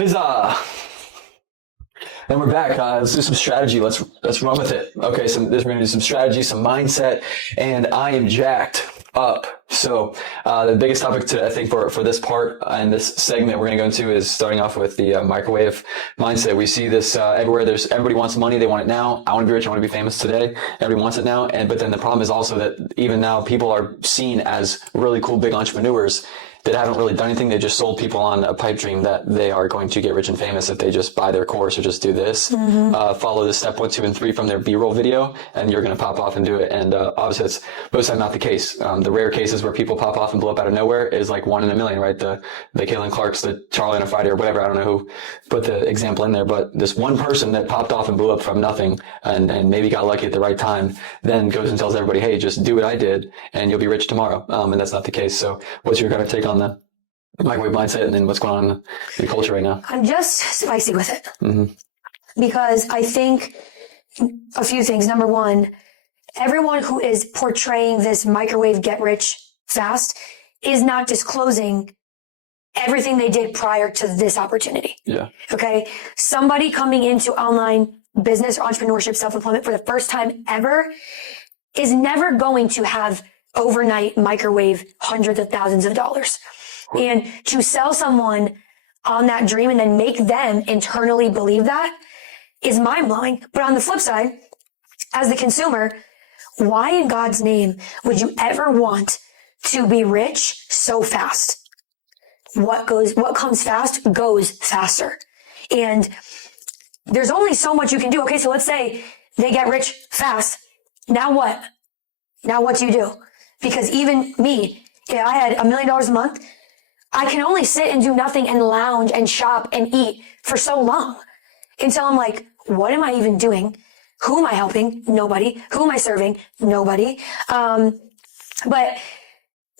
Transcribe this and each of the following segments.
Huzzah! And we're back. Let's do some strategy. Let's run with it. Okay, we're going to do some strategy, some mindset, and I am jacked up. So the biggest topic I think for this part and this segment we're going to go into is starting off with the microwave mindset. We see this everywhere. Everybody wants money. They want it now. I want to be rich. I want to be famous today. Everybody wants it now. But then the problem is also that even now people are seen as really cool big entrepreneurs that haven't really done anything. They just sold people on a pipe dream that they are going to get rich and famous if they just buy their course or just do this. Follow the step 1, 2, and 3 from their B-roll video, and you're going to pop off and do it. And obviously, that's most of the time not the case. The rare cases where people pop off and blow up out of nowhere is like 1 in a million, right? The Caitlin Clarks, the Charlie and a Friday, or whatever. I don't know who put the example in there, but this one person that popped off and blew up from nothing and maybe got lucky at the right time, then goes and tells everybody, hey, just do what I did, and you'll be rich tomorrow. And that's not the case. So what's your kind of take on the microwave mindset and then what's going on in the culture right now? I'm just spicy with it because I think a few things. Number one, everyone who is portraying this microwave get rich fast is not disclosing everything they did prior to this opportunity. Yeah. Okay. Somebody coming into online business or entrepreneurship, self-employment for the first time ever is never going to have overnight microwave hundreds of thousands of dollars. And to sell someone on that dream and then make them internally believe that is mind-blowing. But on the flip side, as the consumer, why in God's name would you ever want to be rich so fast? What comes fast goes faster. And there's only so much you can do. Okay, so let's say they get rich fast. Now what? Now what do you do? Because even me, if I had $1 million a month, I can only sit and do nothing and lounge and shop and eat for so long until I'm like, what am I even doing? Who am I helping? Nobody. Who am I serving? Nobody. But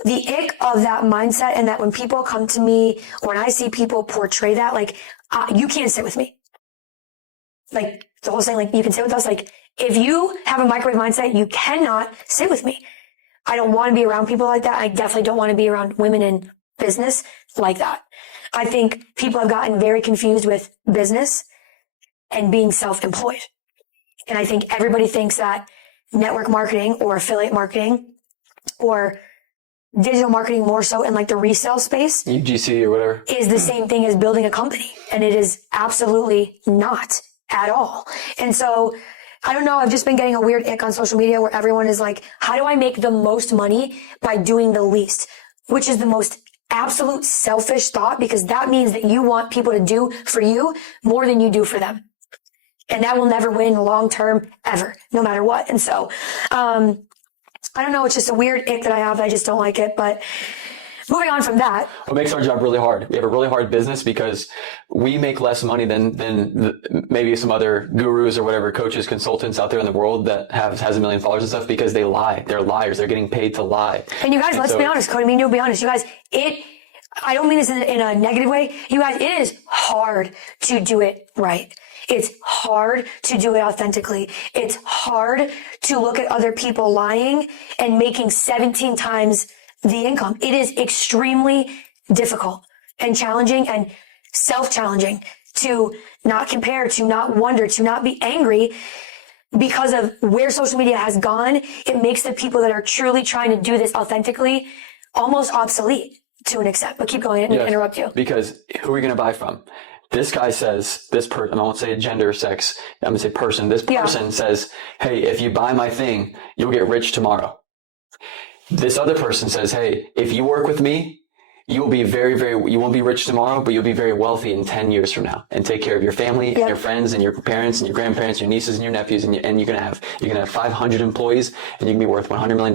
the ick of that mindset, and that when people come to me, when I see people portray that, like, you can't sit with me. Like the whole saying, like, you can sit with us. Like, if you have a microwave mindset, you cannot sit with me. I don't want to be around people like that. I definitely don't want to be around women in business like that. I think people have gotten very confused with business and being self-employed. And I think everybody thinks that network marketing or affiliate marketing or digital marketing, more so in like the resale space, UGC or whatever, is the same thing as building a company. And it is absolutely not at all. And so I don't know, I've just been getting a weird ick on social media where everyone is like, how do I make the most money by doing the least? Which is the most absolute selfish thought, because that means that you want people to do for you more than you do for them. And that will never win long term ever, no matter what. And so, I don't know, it's just a weird ick that I have. I just don't like it. But moving on from that. What makes our job really hard? We have a really hard business because we make less money than maybe some other gurus or whatever, coaches, consultants out there in the world that has 1 million followers and stuff, because they lie. They're liars. They're getting paid to lie. And you guys, let's be honest, Cody, you'll be honest. You guys, I don't mean this in a negative way. You guys, it is hard to do it right. It's hard to do it authentically. It's hard to look at other people lying and making 17 times the income. It is extremely difficult and challenging and self-challenging to not compare, to not wonder, to not be angry because of where social media has gone. It makes the people that are truly trying to do this authentically almost obsolete to an extent. But keep going and interrupt you. Because who are you going to buy from? This guy says, this person, I won't say gender, sex, I'm going to say person. This person says, hey, if you buy my thing, you'll get rich tomorrow. This other person says, hey, if you work with me, you will be you won't be rich tomorrow, but you'll be very wealthy in 10 years from now and take care of your family and your friends and your parents and your grandparents, your nieces and your nephews. And you're going to have 500 employees and you can be worth $100 million.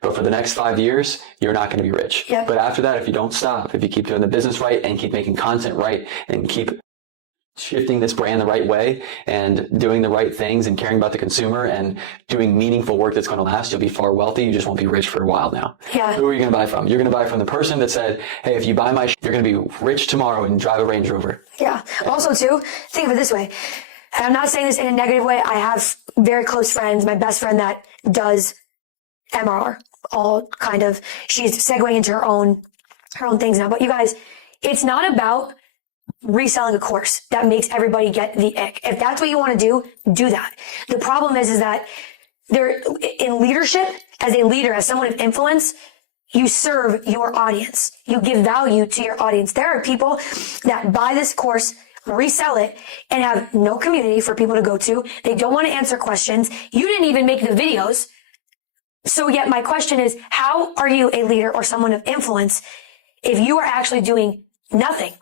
But for the next 5 years, you're not going to be rich. Yep. But after that, if you don't stop, if you keep doing the business right and keep making content right and keep shifting this brand the right way and doing the right things and caring about the consumer and doing meaningful work that's going to last, you'll be far wealthy. You just won't be rich for a while now. Yeah. Who are you going to buy from? You're going to buy from the person that said, hey, if you buy my you're going to be rich tomorrow and drive a Range Rover. Yeah. Also, too, think of it this way. And I'm not saying this in a negative way. I have very close friends. My best friend that does MRR, all kind of, she's segueing into her own things now. But you guys, it's not about reselling a course that makes everybody get the ick. If that's what you want to do that. The problem is that there, in leadership, as a leader, as someone of influence, you serve your audience. You give value to your audience. There are people that buy this course, resell it, and have no community for people to go to. They don't want to answer questions. You didn't even make the videos. So yet my question is, how are you a leader or someone of influence if you are actually doing nothing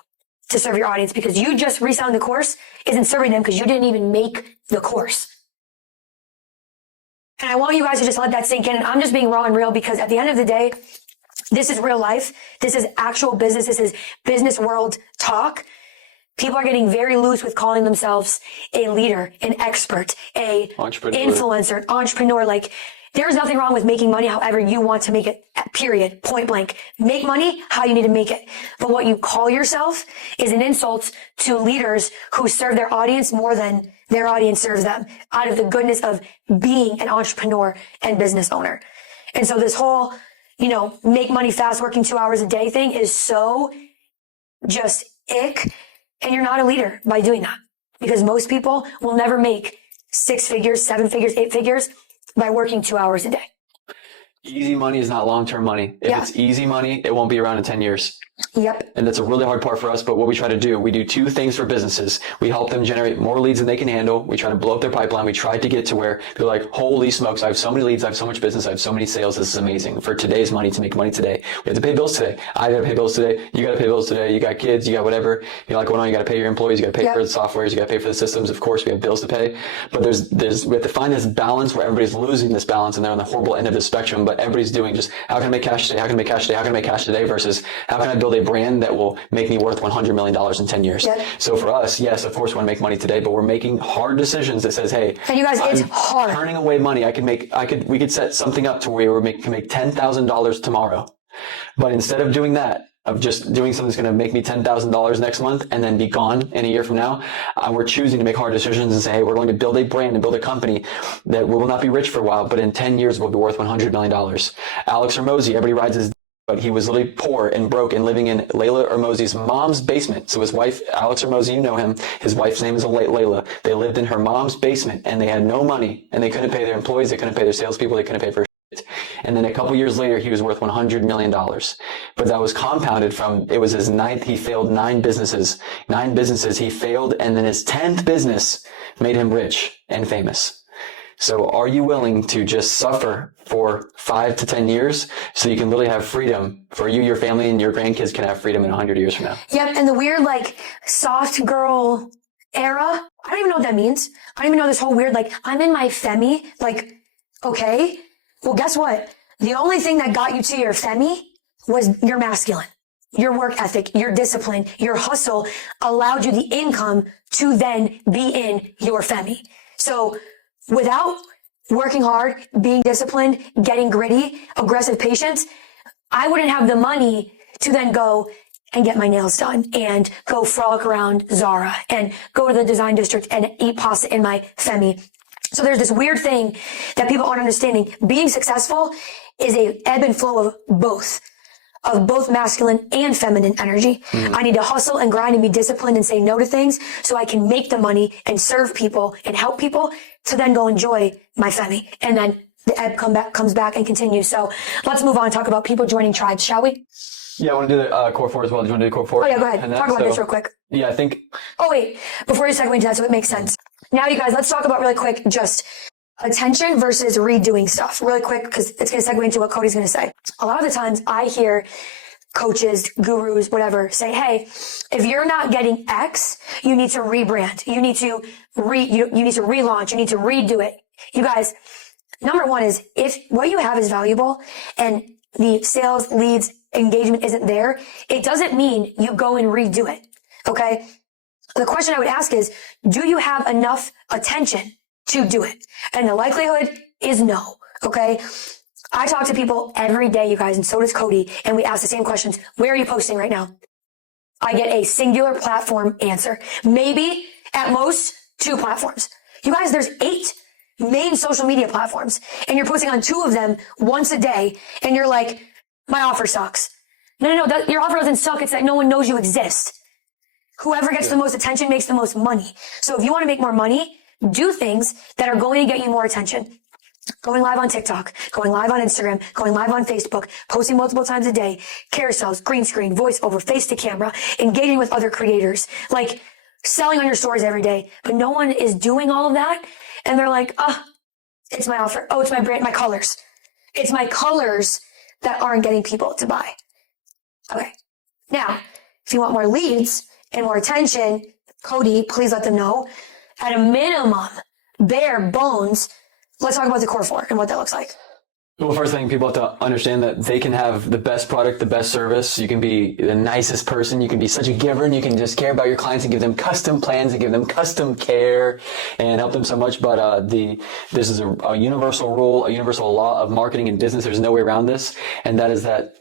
to serve your audience, because you just reselling the course isn't serving them because you didn't even make the course? And I want you guys to just let that sink in. And I'm just being raw and real, because at the end of the day, this is real life. This is actual business. This is business world talk. People are getting very loose with calling themselves a leader, an expert, a influencer, entrepreneur. Like, there's nothing wrong with making money however you want to make it, period, point blank. Make money how you need to make it. But what you call yourself is an insult to leaders who serve their audience more than their audience serves them, out of the goodness of being an entrepreneur and business owner. And so this whole, make money fast, working 2 hours a day thing is so just ick. And you're not a leader by doing that, because most people will never make 6 figures, 7 figures, 8 figures by working 2 hours a day. Easy money is not long-term money. If it's easy money, it won't be around in 10 years. Yep. And that's a really hard part for us. But what we try to do, we do 2 things for businesses. We help them generate more leads than they can handle. We try to blow up their pipeline. We try to get to where they're like, holy smokes, I have so many leads. I have so much business. I have so many sales. This is amazing. For today's money, to make money today, we have to pay bills today. I got to pay bills today. You got to pay bills today. You got kids. You got whatever. Like going on. You got to pay your employees. You got to pay for the softwares. You got to pay for the systems. Of course, we have bills to pay. But we have to find this balance where everybody's losing this balance and they're on the horrible end of the spectrum. But everybody's doing just, how can I make cash today? How can I make cash today? How can I make cash today? Versus how can I build a brand that will make me worth $100 million in 10 years. Yep. So for us, yes, of course we want to make money today, but we're making hard decisions that says, hey, and you guys, it's hard. Turning away money. We could set something up to where we can make $10,000 tomorrow. But instead of doing that, of just doing something that's going to make me $10,000 next month and then be gone in a year from now, we're choosing to make hard decisions and say, hey, we're going to build a brand and build a company that will not be rich for a while, but in 10 years will be worth $100 million. Alex Hormozi, everybody rides his, but he was literally poor and broke and living in Layla Hormozi's mom's basement. So his wife, Alex Hormozi, you know him. His wife's name is Layla. They lived in her mom's basement and they had no money and they couldn't pay their employees. They couldn't pay their salespeople. They couldn't pay for shit. And then a couple years later, he was worth $100 million. But that was compounded from, it was his 9th. He failed 9 businesses. 9 businesses he failed. And then his 10th business made him rich and famous. So are you willing to just suffer for 5 to 10 years so you can really have freedom for you, your family, and your grandkids can have freedom in 100 years from now? Yep. And the weird, soft girl era, I don't even know what that means. I don't even know this whole weird, I'm in my femi. Okay. Well, guess what? The only thing that got you to your femi was your masculine. Your work ethic, your discipline, your hustle allowed you the income to then be in your femi. So without working hard, being disciplined, getting gritty, aggressive patience, I wouldn't have the money to then go and get my nails done and go frolic around Zara and go to the design district and eat pasta in my femi. So there's this weird thing that people aren't understanding. Being successful is a ebb and flow of both masculine and feminine energy. Mm-hmm. I need to hustle and grind and be disciplined and say no to things so I can make the money and serve people and help people to then go enjoy my femi. And then the ebb comes back and continues. So let's move on and talk about people joining tribes, shall we? Yeah, I want to do the core 4 as well. Do you want to do core 4? Oh yeah, go ahead. Talk about this real quick. Yeah, I think. Oh wait, before you segue into that so it makes sense. Now you guys, let's talk about really quick just attention versus redoing stuff really quick, because it's going to segue into what Cody's going to say. A lot of the times I hear coaches, gurus, whatever say, hey, if you're not getting X, you need to rebrand. You need to you need to relaunch. You need to redo it. You guys, number one is if what you have is valuable and the sales, leads, engagement isn't there, it doesn't mean you go and redo it. Okay. The question I would ask is, do you have enough attention to do it? And the likelihood is no. Okay. I talk to people every day, you guys, and so does Cody, and we ask the same questions. Where are you posting right now? I get a singular platform answer. Maybe at most 2 platforms. You guys, there's 8 main social media platforms, and you're posting on 2 of them once a day, and you're like, my offer sucks. No, your offer doesn't suck. It's that no one knows you exist. Whoever gets the most attention makes the most money. So if you want to make more money, do things that are going to get you more attention. Going live on TikTok, going live on Instagram, going live on Facebook, posting multiple times a day, carousels, green screen, voiceover, face to camera, engaging with other creators, like selling on your stories every day. But no one is doing all of that. And they're like, it's my offer. Oh, it's my brand, my colors. It's my colors that aren't getting people to buy. Okay. Now, if you want more leads and more attention, Cody, please let them know. At a minimum, bare bones, let's talk about the core four and what that looks like. Well, first thing, people have to understand that they can have the best product, the best service. You can be the nicest person. You can be such a giver, and you can just care about your clients and give them custom plans and give them custom care and help them so much. But this is a universal rule, a universal law of marketing and business. There's no way around this, and that is that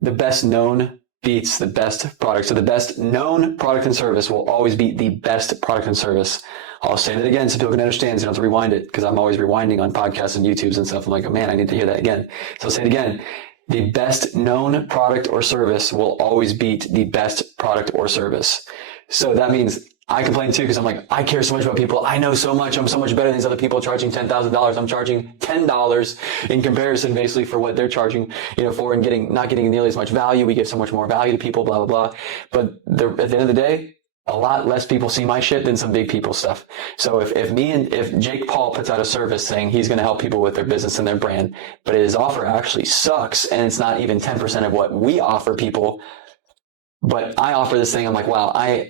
the best known beats the best product. So the best known product and service will always beat the best product and service. I'll say that again so people can understand, so you don't have to rewind it, because I'm always rewinding on podcasts and YouTubes and stuff. I'm like, oh man, I need to hear that again. So I'll say it again. The best known product or service will always beat the best product or service. So that means I complain too, because I'm like, I care so much about people. I know so much. I'm so much better than these other people charging $10,000. I'm charging $10 in comparison, basically, for what they're charging, for, and not getting nearly as much value. We give so much more value to people, blah, blah, blah. But at the end of the day, a lot less people see my shit than some big people stuff. So if Jake Paul puts out a service saying he's going to help people with their business and their brand, but his offer actually sucks and it's not even 10% of what we offer people, but I offer this thing, I'm like, wow, I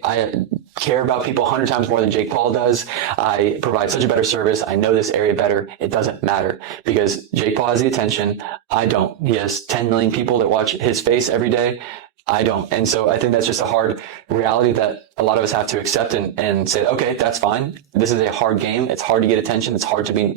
care about people 100 times more than Jake Paul does. I provide such a better service. I know this area better. It doesn't matter, because Jake Paul has the attention. I don't. He has 10 million people that watch his face every day. I don't. And so I think that's just a hard reality that a lot of us have to accept and say, okay, that's fine. This is a hard game. It's hard to get attention. It's hard to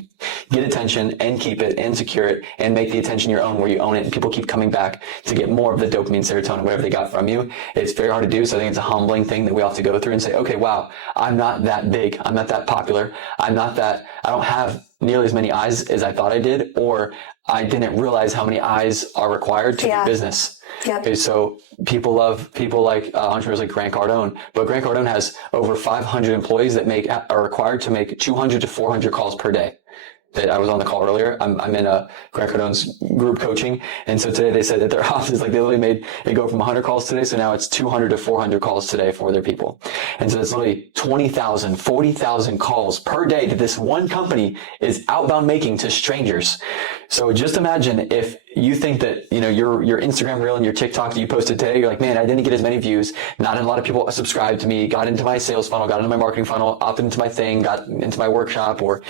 get attention and keep it and secure it and make the attention your own, where you own it. And people keep coming back to get more of the dopamine, serotonin, whatever they got from you. It's very hard to do. So I think it's a humbling thing that we all have to go through and say, okay, wow, I'm not that big. I'm not that popular. I don't have nearly as many eyes as I thought I did, or I didn't realize how many eyes are required to do business. Yep. Okay, so people love people like entrepreneurs like Grant Cardone, but Grant Cardone has over 500 employees that are required to make 200 to 400 calls per day. That I was on the call earlier. I'm in Grant Cardone's group coaching, and so today they said that their office, like, they literally made it go from 100 calls today, so now it's 200 to 400 calls today for their people. And so it's literally 20,000, 40,000 calls per day that this one company is outbound making to strangers. So just imagine if you think that, your Instagram reel and your TikTok that you posted today, you're like, man, I didn't get as many views. Not a lot of people subscribed to me, got into my sales funnel, got into my marketing funnel, opted into my thing, got into my workshop, or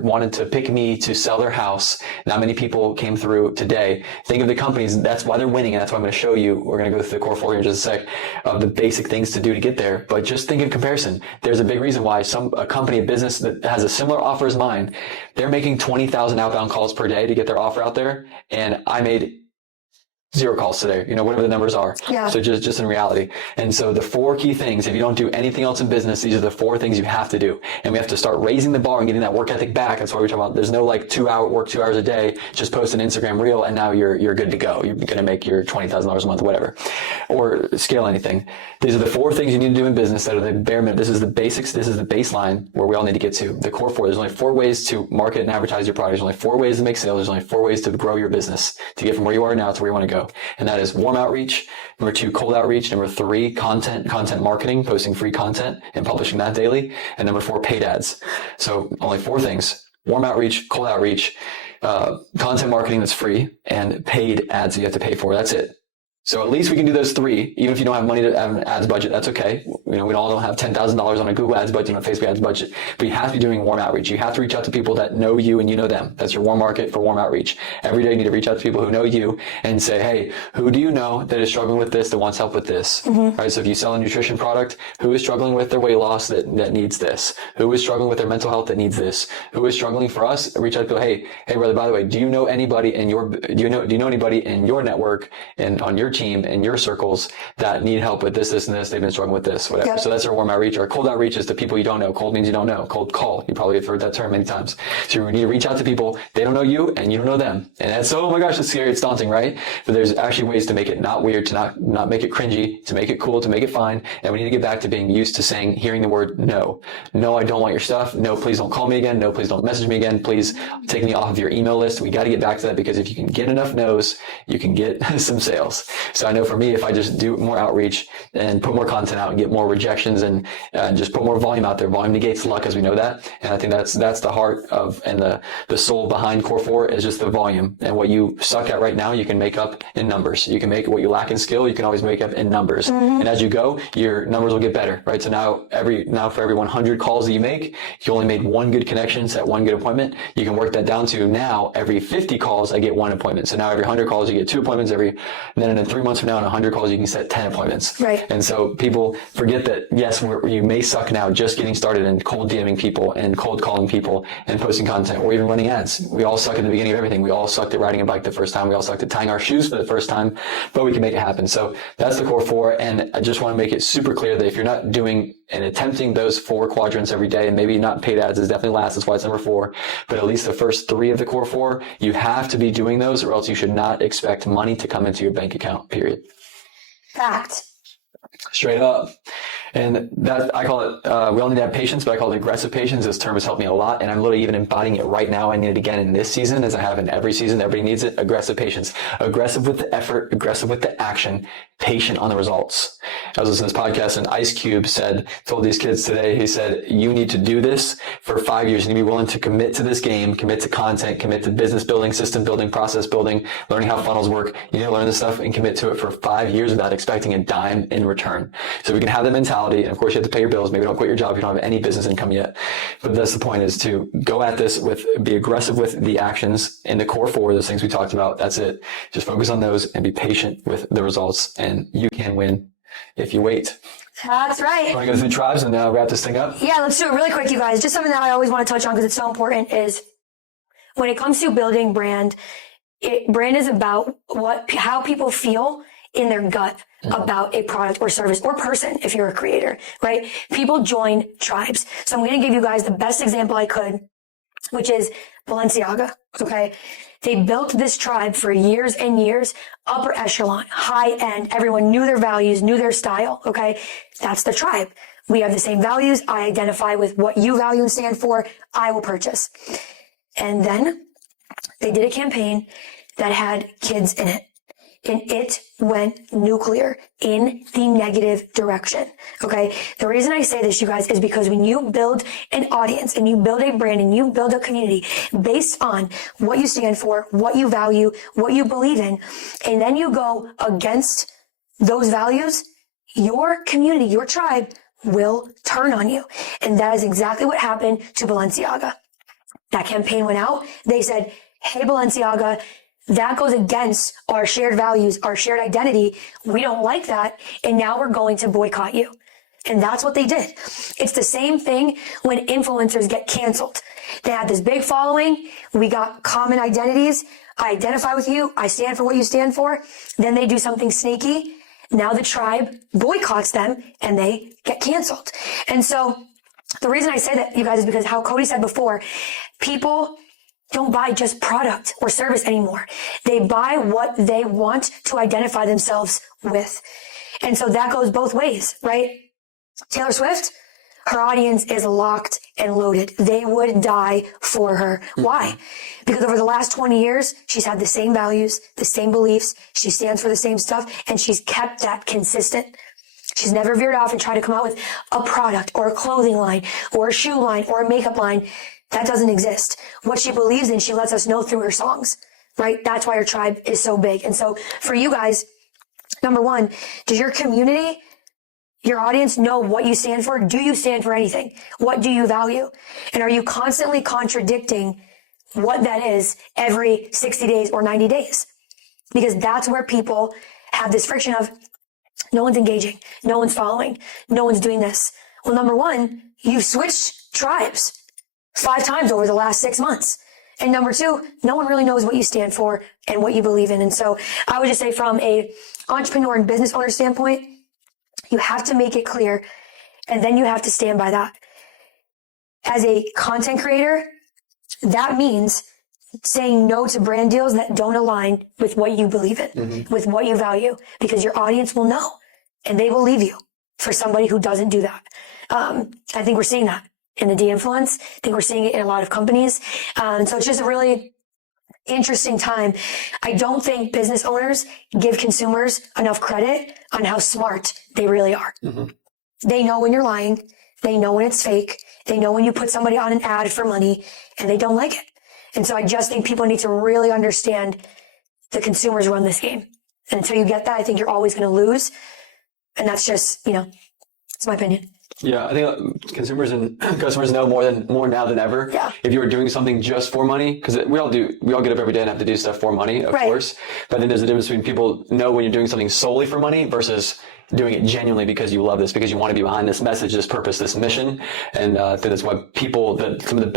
wanted to pick me to sell their house. Not many people came through today. Think of the companies. That's why they're winning. And that's why I'm going to show you. We're going to go through the core four here in just a sec of the basic things to do to get there. But just think in comparison. There's a big reason why a company, a business that has a similar offer as mine, they're making 20,000 outbound calls per day to get their offer out there. And I made 0 calls today, whatever the numbers are. Yeah. So just in reality. And so the 4 key things, if you don't do anything else in business, these are the 4 things you have to do. And we have to start raising the bar and getting that work ethic back. That's why we're talking about, there's no like 2 hours a day, just post an Instagram reel and now you're good to go. You're going to make your $20,000 a month, whatever, or scale anything. These are the 4 things you need to do in business that are the bare minimum. This is the basics. This is the baseline where we all need to get to. The core 4, there's only 4 ways to market and advertise your product. There's only 4 ways to make sales. There's only 4 ways to grow your business, to get from where you are now to where you want to go. And that is warm outreach. Number 2, cold outreach. Number 3, content marketing, posting free content and publishing that daily. And number 4, paid ads. So only 4 things: warm outreach, cold outreach, content marketing that's free, and paid ads that you have to pay for. That's it. So at least we can do those 3. Even if you don't have money to have an ads budget, that's okay. We all don't have $10,000 on a Google ads budget, on a Facebook ads budget, but you have to be doing warm outreach. You have to reach out to people that know you and you know them. That's your warm market for warm outreach. Every day you need to reach out to people who know you and say, hey, who do you know that is struggling with this, that wants help with this? Mm-hmm. Right. So if you sell a nutrition product, who is struggling with their weight loss that needs this? Who is struggling with their mental health that needs this? Who is struggling for us? Reach out to people, hey brother, by the way, do you know anybody in your network and on your team and your circles that need help with this, and this? They've been struggling with this, whatever. whatever. Yep. So that's our warm outreach. Our cold outreach is to people you don't know. Cold means you don't know. Cold call. You probably have heard that term many times. So you need to reach out to people. They don't know you and you don't know them. And that's, oh my gosh, it's scary. It's daunting, right? But there's actually ways to make it not weird, to not make it cringy, to make it cool, to make it fine. And we need to get back to being used to hearing the word no. No, I don't want your stuff. No, please don't call me again. No, please don't message me again. Please take me off of your email list. We got to get back to that, because if you can get enough no's, you can get some sales. So I know for me, if I just do more outreach and put more content out and get more rejections and just put more volume out there, volume negates luck, as we know that. And I think that's the heart of and the soul behind Core 4 is just the volume. And what you suck at right now, you can make up in numbers. You can make what you lack in skill, you can always make up in numbers. And as you go, your numbers will get better, right? So now for every 100 calls that you make, you only made one good connection, set one good appointment. You can work that down to now every 50 calls, I get one appointment. So now every 100 calls, you get 2 appointments. And then in 3 months from now, in 100 calls, you can set 10 appointments. Right. And so people forget that, yes, you may suck now just getting started in cold DMing people and cold calling people and posting content or even running ads. We all suck at the beginning of everything. We all sucked at riding a bike the first time. We all sucked at tying our shoes for the first time, but we can make it happen. So that's the Core 4. And I just want to make it super clear that if you're not doing and attempting those 4 quadrants every day, and maybe not paid ads is definitely last, that's why it's number 4, but at least the first 3 of the Core 4, you have to be doing those, or else you should not expect money to come into your bank account, period. Fact. Straight up. And that, I call it, we all need to have patience, but I call it aggressive patience. This term has helped me a lot, and I'm literally even embodying it right now. I need it again in this season, as I have in every season. Everybody needs it. Aggressive patience. Aggressive with the effort, aggressive with the action, patient on the results. I was listening to this podcast, and Ice Cube told these kids today, he said, you need to do this for 5 years. You need to be willing to commit to this game, commit to content, commit to business building, system building, process building, learning how funnels work. You need to learn this stuff and commit to it for 5 years without expecting a dime in return. So we can have that mentality. And of course, you have to pay your bills. Maybe don't quit your job if you don't have any business income yet. But that's the point, is to go at this be aggressive with the actions in the Core 4, those things we talked about. That's it. Just focus on those and be patient with the results, and you can win if you wait. That's right. Want to go through tribes and wrap this thing up? Yeah, let's do it really quick, you guys. Just something that I always want to touch on because it's so important is when it comes to building brand, brand is about how people feel in their gut about a product or service or person if you're a creator, right? People join tribes. So I'm going to give you guys the best example I could, which is Balenciaga, okay? They built this tribe for years and years, upper echelon, high end. Everyone knew their values, knew their style, okay? That's the tribe. We have the same values. I identify with what you value and stand for. I will purchase. And then they did a campaign that had kids in it. And it went nuclear in the negative direction. Okay. The reason I say this, you guys, is because when you build an audience and you build a brand and you build a community based on what you stand for, what you value, what you believe in, and then you go against those values, your community, your tribe will turn on you. And that is exactly what happened to Balenciaga. That campaign went out. They said, hey, Balenciaga, that goes against our shared values, our shared identity. We don't like that. And now we're going to boycott you. And that's what they did. It's the same thing when influencers get canceled. They had this big following. We got common identities. I identify with you. I stand for what you stand for. Then they do something sneaky. Now the tribe boycotts them and they get canceled. And so the reason I say that, you guys, is because how Cody said before, people don't buy just product or service anymore. They buy what they want to identify themselves with. And so that goes both ways, right? Taylor Swift, her audience is locked and loaded. They would die for her. Why? Because over the last 20 years, she's had the same values, the same beliefs. She stands for the same stuff, and she's kept that consistent. She's never veered off and tried to come out with a product or a clothing line or a shoe line or a makeup line. That doesn't exist. What she believes in, she lets us know through her songs, right? That's why her tribe is so big. And so for you guys, number one, does your community, your audience know what you stand for? Do you stand for anything? What do you value? And are you constantly contradicting what that is every 60 days or 90 days? Because that's where people have this friction of no one's engaging, no one's following, no one's doing this. Well, number one, you've switched tribes 5 times over the last 6 months. And number two, no one really knows what you stand for and what you believe in. And so I would just say from a entrepreneur and business owner standpoint, you have to make it clear And then you have to stand by that. As a content creator, that means saying no to brand deals that don't align with what you believe in, with what you value, because your audience will know and they will leave you for somebody who doesn't do that. I think we're seeing that in the de-influence. I think we're seeing it in a lot of companies. So it's just a really interesting time. I don't think business owners give consumers enough credit on how smart they really are. They know when you're lying. They know when it's fake. They know when you put somebody on an ad for money and they don't like it. And so I just think people need to really understand the consumers run this game. And until you get that, I think you're always going to lose. And that's just, it's my opinion. Yeah, I think consumers and customers know more now than ever. Yeah. If you were doing something just for money, because we all get up every day and have to do stuff for money, of course. But then there's a difference between people know when you're doing something solely for money versus doing it genuinely because you love this, because you want to be behind this message, this purpose, this mission. And I think that's why some of the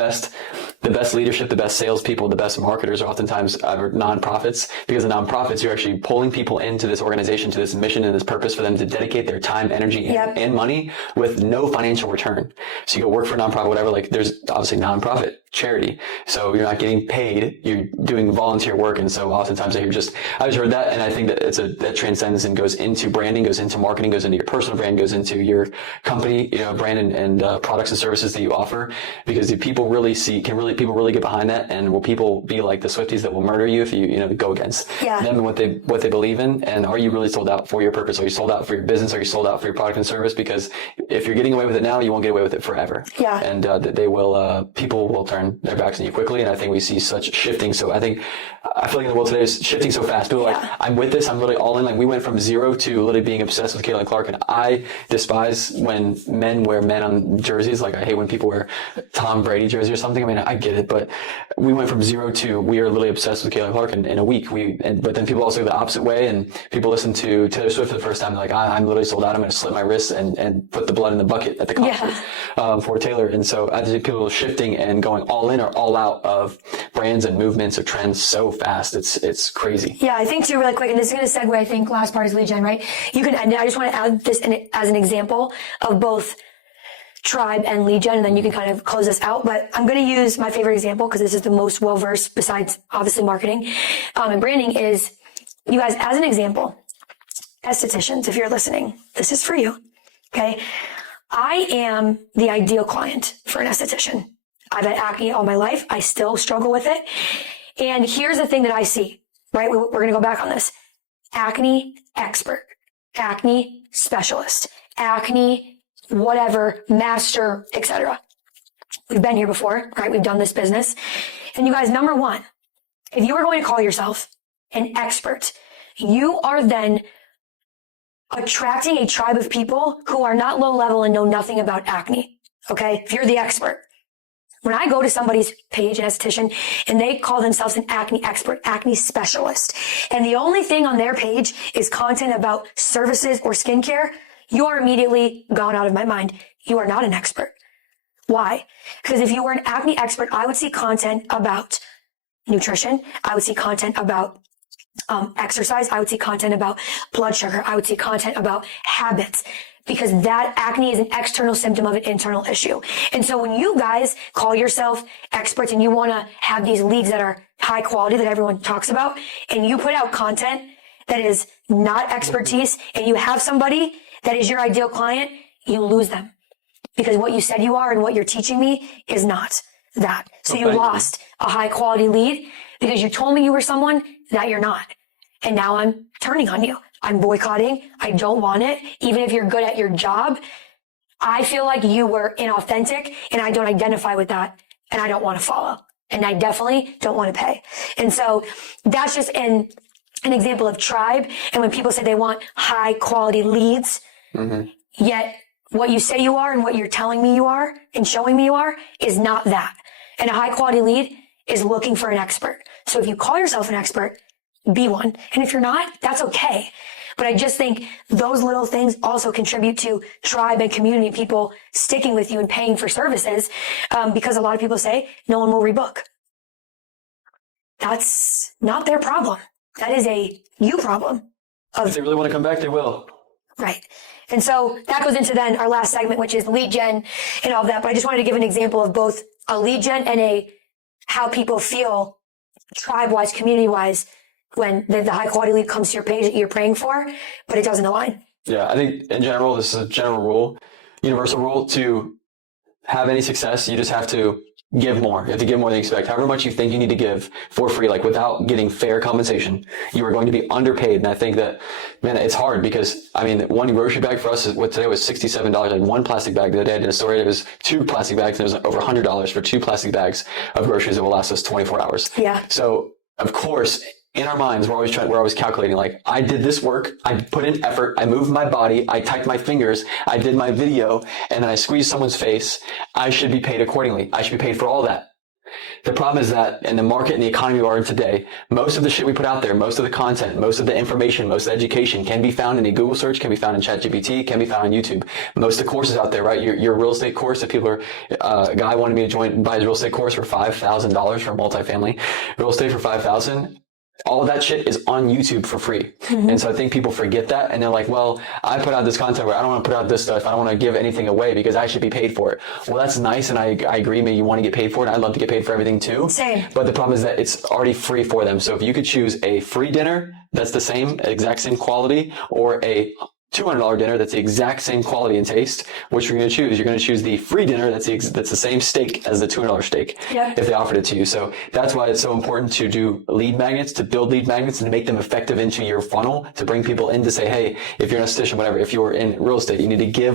best leadership, the best salespeople, the best marketers are oftentimes nonprofits, because the nonprofits, you're actually pulling people into this organization, to this mission and this purpose for them to dedicate their time, energy, and money with no financial return. So you go work for a nonprofit, whatever, like there's obviously nonprofit charity. So you're not getting paid, you're doing volunteer work. And so oftentimes I've just heard that. And I think that that transcends and goes into branding, goes into marketing, goes into your personal brand, goes into your company, brand and products and services that you offer, because if people really people really get behind that, and will people be like the Swifties that will murder you if you go against them and what they believe in? And are you really sold out for your purpose? Are you sold out for your business? Are you sold out for your product and service? Because if you're getting away with it now, you won't get away with it forever. Yeah. And people will turn their backs on you quickly. And I think we see such shifting. So I feel like the world today is shifting so fast. People are like, I'm with this. I'm really all in. Like we went from zero to literally being obsessed with Caitlin Clark. And I despise when men wear men on jerseys. Like I hate when people wear Tom Brady jersey or something. I mean, I get it, but we went from zero to we are literally obsessed with Caitlin Clark in a week. But then people also go the opposite way, and people listen to Taylor Swift for the first time. They're like, I'm literally sold out. I'm going to slit my wrists and put the blood in the bucket at the concert for Taylor. And so I think people are shifting and going all in or all out of brands and movements or trends so fast. It's crazy. Yeah, I think too, really quick, and this is going to segue, I think, last part is lead gen, right? I just want to add this as an example of both tribe and lead gen, and then you can kind of close this out. But I'm going to use my favorite example because this is the most well-versed besides obviously marketing and branding is, you guys, as an example, estheticians, if you're listening, this is for you. Okay. I am the ideal client for an esthetician. I've had acne all my life. I still struggle with it. And here's the thing that I see, right? We're going to go back on this. Acne expert, acne specialist, acne, whatever, master, etc. We've been here before, right? We've done this business. And you guys, number one, if you are going to call yourself an expert, you are then attracting a tribe of people who are not low level and know nothing about acne. Okay. If you're the expert. When I go to somebody's page, an esthetician, and they call themselves an acne expert, acne specialist, and the only thing on their page is content about services or skincare, you are immediately gone out of my mind. You are not an expert. Why? Because if you were an acne expert, I would see content about nutrition. I would see content about exercise. I would see content about blood sugar. I would see content about habits, because that acne is an external symptom of an internal issue. And so when you guys call yourself experts and you want to have these leads that are high quality that everyone talks about, and you put out content that is not expertise, and you have somebody that is your ideal client, you lose them. Because what you said you are and what you're teaching me is not that. So you lost a high quality lead because you told me you were someone that you're not. And now I'm turning on you. I'm boycotting. I don't want it. Even if you're good at your job, I feel like you were inauthentic and I don't identify with that and I don't want to follow. And I definitely don't want to pay. And so that's just an example of tribe. And when people say they want high quality leads, yet what you say you are and what you're telling me you are and showing me you are is not that. And a high quality lead is looking for an expert. So if you call yourself an expert, be one. And if you're not, that's okay. But I just think those little things also contribute to tribe and community people sticking with you and paying for services, because a lot of people say no one will rebook. That's not their problem. That is a you problem. If they really want to come back, they will. Right. And so that goes into then our last segment, which is lead gen and all of that. But I just wanted to give an example of both a lead gen and how people feel tribe-wise, community-wise, when the high quality lead comes to your page that you're praying for, but it doesn't align. Yeah, I think in general, this is a general rule, universal rule. To have any success, you just have to give more. You have to give more than you expect. However much you think you need to give for free, like without getting fair compensation, you are going to be underpaid. And I think that, man, it's hard because, I mean, one grocery bag for us today was $67. I had one plastic bag. The other day I did a story. It was 2 plastic bags. And it was over $100 for 2 plastic bags of groceries that will last us 24 hours. Yeah. So, of course, in our minds, we're always calculating, like, I did this work, I put in effort, I moved my body, I typed my fingers, I did my video, and then I squeezed someone's face. I should be paid accordingly. I should be paid for all that. The problem is that in the market and the economy we are in today, most of the shit we put out there, most of the content, most of the information, most of the education can be found in a Google search, can be found in ChatGPT, can be found on YouTube. Most of the courses out there, right? Your real estate course, if people are, a guy wanted me to buy his real estate course for $5,000 for multifamily real estate for $5,000. All of that shit is on YouTube for free. Mm-hmm. And so I think people forget that. And they're like, well, I put out this content where I don't want to put out this stuff. I don't want to give anything away because I should be paid for it. Well, that's nice. And I agree. Maybe you want to get paid for it. I'd love to get paid for everything too. Same. But the problem is that it's already free for them. So if you could choose a free dinner that's the same, exact same quality, or a $200 dinner that's the exact same quality and taste, which you're going to choose? You're going to choose the free dinner that's the same steak as the $200 steak. Yep. If they offered it to you. So that's why it's so important to do lead magnets, to build lead magnets and to make them effective into your funnel, to bring people in to say, hey, if you're an esthetician, whatever, if you're in real estate, you need to give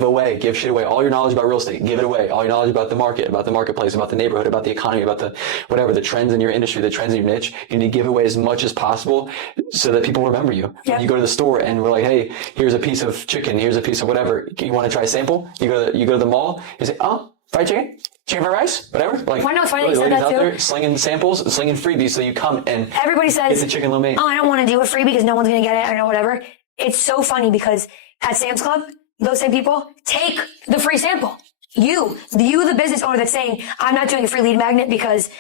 shit away. All your knowledge about real estate, give it away. All your knowledge about the market, about the marketplace, about the neighborhood, about the economy, about the whatever, the trends in your industry, the trends in your niche. You need to give away as much as possible so that people remember you. Yep. You go to the store and we're like, hey, here's a piece of chicken, here's a piece of whatever. You want to try a sample? You go to the mall, you say, oh, fried chicken? Chicken fried rice? Whatever. Like, why not? Funny you said ladies that out too. there slinging samples, slinging freebies, so you come and everybody says, get the chicken lo mein. oh, I don't want to do a freebie because no one's going to get it or no whatever. It's so funny because at Sam's Club, those same people take the free sample. You, the business owner that's saying, I'm not doing a free lead magnet because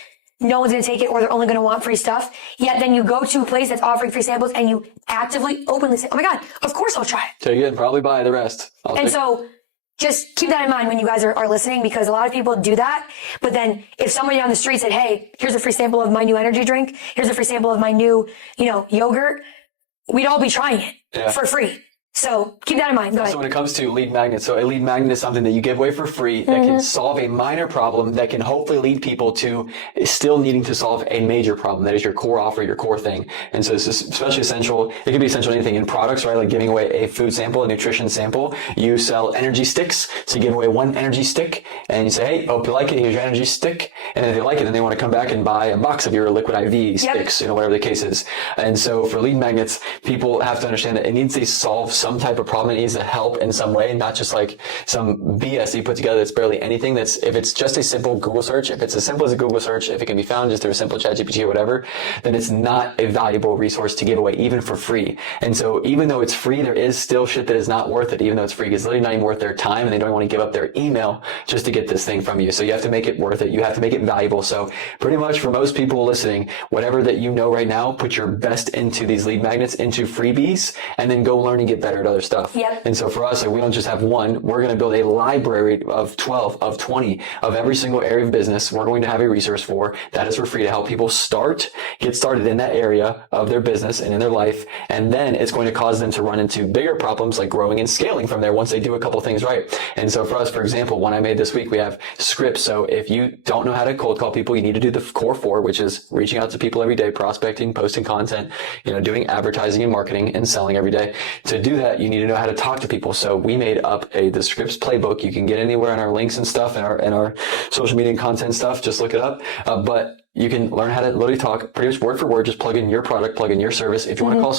no one's going to take it or they're only going to want free stuff. Yet then you go to a place that's offering free samples and you actively, openly say, oh my God, of course I'll try it. Take it and probably buy the rest. So just keep that in mind when you guys are listening, because a lot of people do that. But then if somebody on the street said, hey, here's a free sample of my new energy drink, here's a free sample of my new, yogurt, we'd all be trying it for free. So keep that in mind. Go ahead. So when it comes to lead magnets, so a lead magnet is something that you give away for free that can solve a minor problem that can hopefully lead people to still needing to solve a major problem. That is your core offer, your core thing. And so this is especially essential. It can be essential in anything in products, right? Like giving away a food sample, a nutrition sample. You sell energy sticks. So you give away one energy stick and you say, hey, hope you like it. Here's your energy stick. And if they like it, then they want to come back and buy a box of your liquid IV sticks, whatever the case is. And so for lead magnets, people have to understand that it needs to solve some type of problem. It needs to help in some way, not just like some BS you put together that's barely anything. If it's just a simple Google search, if it's as simple as a Google search, if it can be found just through a simple ChatGPT or whatever, then it's not a valuable resource to give away, even for free. And so even though it's free, there is still shit that is not worth it, even though it's free. It's literally not even worth their time, and they don't want to give up their email just to get this thing from you. So you have to make it worth it. You have to make it valuable. So pretty much for most people listening, whatever that you know right now, put your best into these lead magnets, into freebies, and then go learn and get better at other stuff. Yep. And so for us, we don't just have one. We're going to build a library of 12, of 20, of every single area of business we're going to have a resource for. That is for free to help people get started in that area of their business and in their life. And then it's going to cause them to run into bigger problems like growing and scaling from there once they do a couple things right. And so for us, for example, one I made this week, we have scripts. So if you don't know how to cold call people, you need to do the core 4, which is reaching out to people every day, prospecting, posting content, doing advertising and marketing and selling every day. To do that, you need to know how to talk to people. So we made up the scripts playbook. You can get anywhere on our links and stuff and our social media and content stuff. Just look it up. But you can learn how to literally talk pretty much word for word. Just plug in your product, plug in your service. If you want to call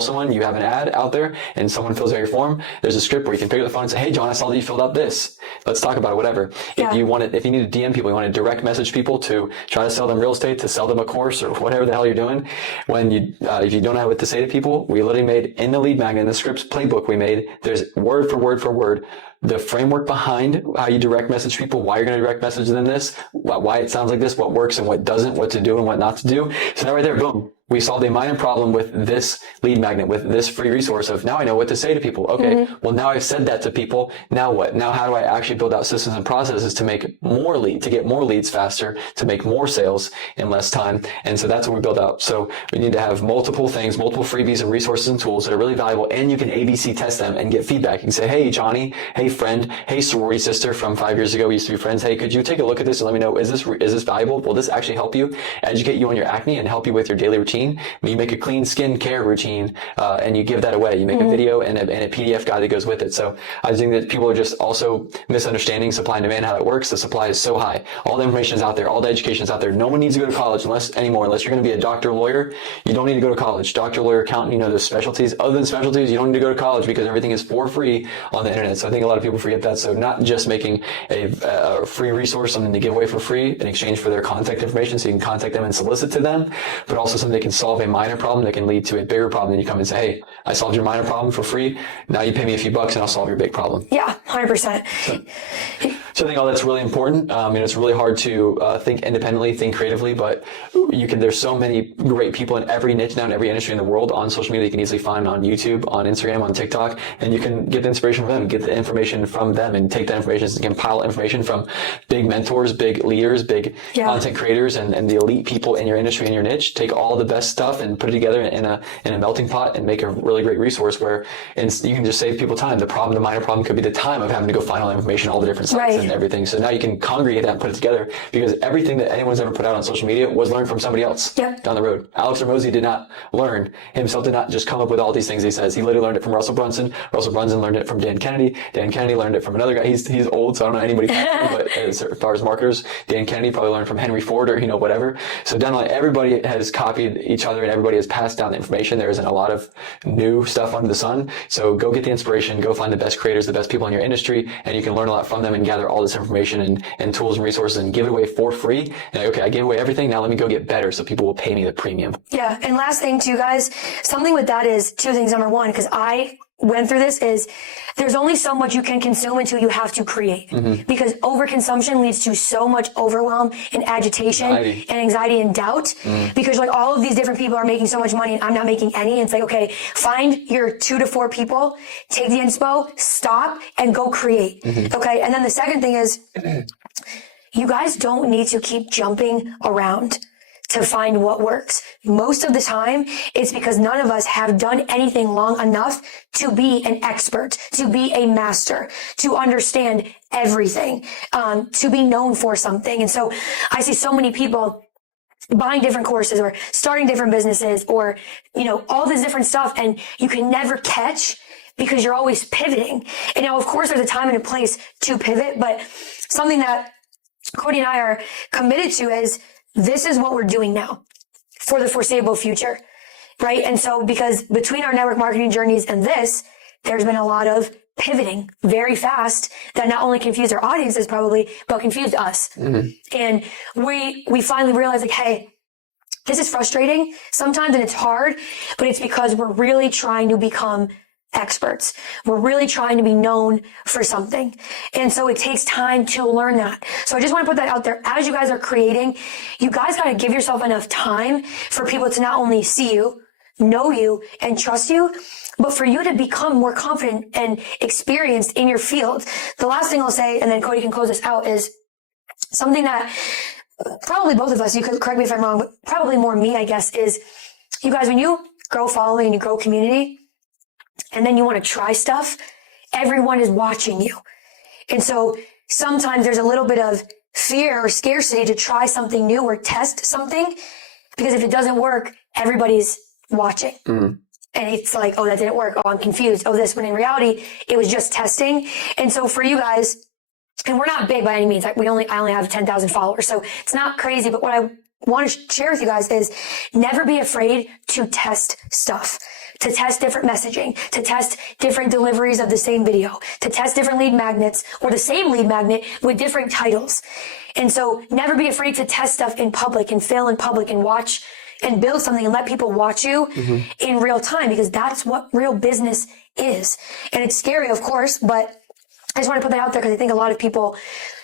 someone, you have an ad out there and someone fills out your form, there's a script where you can pick up the phone and say, hey, John, I saw that you filled out this. Let's talk about it, whatever. Yeah. If you need to DM people, you want to direct message people to try to sell them real estate, to sell them a course or whatever the hell you're doing. If you don't know what to say to people, we literally made in the lead magnet, in the scripts playbook we made, there's word for word the framework behind how you direct message people, why you're going to direct message them this, why it sounds like this, what works and what doesn't, what to do and what not to do. So now right there, boom. We solved a minor problem with this lead magnet, with this free resource of now I know what to say to people. Okay, well now I've said that to people. Now what? Now how do I actually build out systems and processes to make more leads, to get more leads faster, to make more sales in less time? And so that's what we build out. So we need to have multiple things, multiple freebies and resources and tools that are really valuable, and you can ABC test them and get feedback. You can say, hey Johnny, hey friend, hey sorority sister from 5 years ago, we used to be friends. Hey, could you take a look at this and let me know, is this valuable? Will this actually help you educate you on your acne and help you with your daily routine? When you make a clean skin care routine, and you give that away, you make a video and a PDF guide that goes with it. So I think that people are just also misunderstanding supply and demand, how it works. The supply is so high. All the information is out there. All the education is out there. No one needs to go to college unless you're going to be a doctor, lawyer. You don't need to go to college. Doctor, lawyer, accountant, there's specialties. Other than specialties, you don't need to go to college because everything is for free on the internet. So I think a lot of people forget that. So not just making a free resource, something to give away for free in exchange for their contact information so you can contact them and solicit to them, but also something that can solve a minor problem that can lead to a bigger problem. Then you come and say, hey, I solved your minor problem for free. Now you pay me a few bucks and I'll solve your big problem. Yeah, 100%. So I think all that's really important. It's really hard to think independently, think creatively, but there's so many great people in every niche now, in every industry in the world on social media. You can easily find on YouTube, on Instagram, on TikTok, and you can get the inspiration from them, get the information from them, and take that information and compile information from big mentors, big leaders, big content creators, and the elite people in your industry, in your niche. Take all the best stuff and put it together in a melting pot and make a really great resource where you can just save people time. The minor problem could be the time of having to go find all the information, all the different sites and everything. So now you can congregate that and put it together, because everything that anyone's ever put out on social media was learned from somebody else down the road. Alex Hormozi did not learn himself, did not just come up with all these things he says. He literally learned it from Russell Brunson. Russell Brunson learned it from Dan Kennedy. Dan Kennedy learned it from another guy. He's old, so I don't know anybody, but as far as marketers, Dan Kennedy probably learned from Henry Ford or whatever. So down the line, everybody has copied each other and everybody has passed down the information. There isn't a lot of new stuff under the sun. So go get the inspiration, go find the best creators, the best people in your industry, and you can learn a lot from them and gather all this information and tools and resources and give it away for free. And okay, I gave away everything. Now let me go get better so people will pay me the premium. Yeah. And last thing too, guys, something with that is two things. Number one, because I went through this, is there's only so much you can consume until you have to create, because overconsumption leads to so much overwhelm and agitation and anxiety and doubt, because like all of these different people are making so much money and I'm not making any. And it's like, okay, find your 2 to 4 people, take the inspo, stop and go create. Okay. And then the second thing is you guys don't need to keep jumping around to find what works. Most of the time, it's because none of us have done anything long enough to be an expert, to be a master, to understand everything, to be known for something. And so I see so many people buying different courses or starting different businesses or, all this different stuff, and you can never catch because you're always pivoting. And now, of course, there's a time and a place to pivot, but something that Cody and I are committed to is this is what we're doing now for the foreseeable future, right? And so because between our network marketing journeys and this, there's been a lot of pivoting very fast that not only confused our audiences probably, but confused us. And we finally realized like, hey, this is frustrating sometimes and it's hard, but it's because we're really trying to become experts. We're really trying to be known for something. And so it takes time to learn that. So I just want to put that out there. As you guys are creating, you guys got to give yourself enough time for people to not only see you, know you, and trust you, but for you to become more confident and experienced in your field. The last thing I'll say, and then Cody can close this out, is something that probably both of us, you could correct me if I'm wrong, but probably more me, I guess, is you guys, when you grow following and you grow community, and then you want to try stuff, everyone is watching you. And so sometimes there's a little bit of fear or scarcity to try something new or test something, because if it doesn't work, everybody's watching. And it's like, oh, that didn't work. Oh, I'm confused. Oh, this, when in reality, it was just testing. And so for you guys, and we're not big by any means. I only have 10,000 followers. So it's not crazy. But what I want to share with you guys is never be afraid to test stuff, to test different messaging, to test different deliveries of the same video, to test different lead magnets or the same lead magnet with different titles. And so never be afraid to test stuff in public and fail in public and watch and build something and let people watch you in real time, because that's what real business is. And it's scary, of course, but I just want to put that out there because I think a lot of people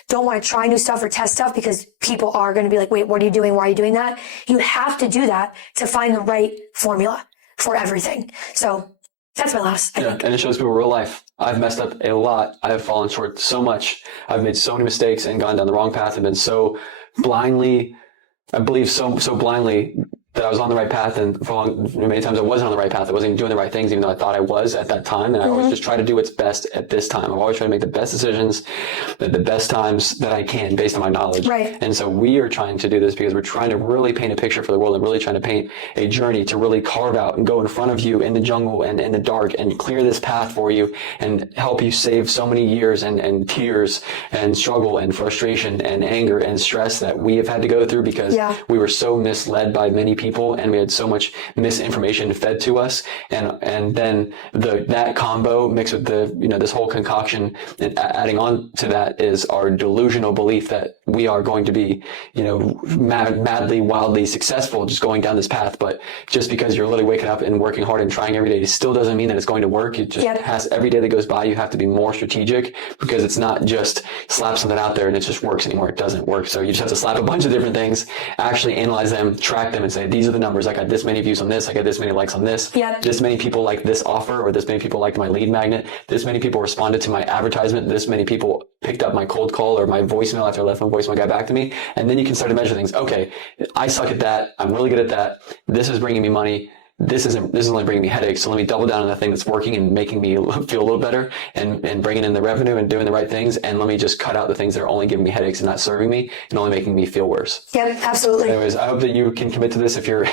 don't want to try new stuff or test stuff because people are going to be like, wait, what are you doing? Why are you doing that? You have to do that to find the right formula for everything. So that's my last. Yeah, and it shows people real life. I've messed up a lot. I have fallen short so much. I've made so many mistakes and gone down the wrong path and been so blindly, I believe so blindly that I was on the right path, and many times I wasn't on the right path. I wasn't even doing the right things, even though I thought I was at that time. And I always just try to do what's best at this time. I've always tried to make the best decisions at the best times that I can based on my knowledge. Right. And so we are trying to do this because we're trying to really paint a picture for the world and really trying to paint a journey to really carve out and go in front of you in the jungle and in the dark and clear this path for you and help you save so many years and tears and struggle and frustration and anger and stress that we have had to go through because we were so misled by many people and we had so much misinformation fed to us, and then that combo mixed with this whole concoction and adding on to that is our delusional belief that we are going to be madly wildly successful just going down this path. But just because you're literally waking up and working hard and trying every day, it still doesn't mean that it's going to work. It just has, every day that goes by you have to be more strategic because it's not just slap something out there and it just works anymore. It doesn't work. So you just have to slap a bunch of different things, actually analyze them, track them, and say these are the numbers. I got this many views on this. I got this many likes on this. This many people like this offer, or this many people liked my lead magnet. This many people responded to my advertisement. This many people picked up my cold call or my voicemail after I left my voicemail, got back to me. And then you can start to measure things. Okay, I suck at that. I'm really good at that. This is bringing me money. This is only bringing me headaches. So let me double down on the thing that's working and making me feel a little better and bringing in the revenue and doing the right things. And let me just cut out the things that are only giving me headaches and not serving me and only making me feel worse. Yep, absolutely. Anyways, I hope that you can commit to this. If you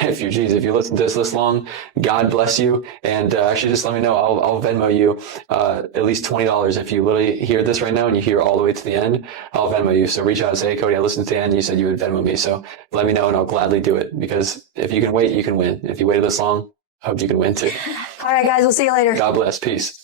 listen to this long, God bless you. And actually just let me know. I'll Venmo you at least $20 if you literally hear this right now and you hear all the way to the end. I'll Venmo you. So reach out and say, hey, Cody, I listened to the end. And you said you would Venmo me. So let me know and I'll gladly do it because if you can wait, you can win. If you waited this long, I hope you can win too. All right, guys. We'll see you later. God bless. Peace.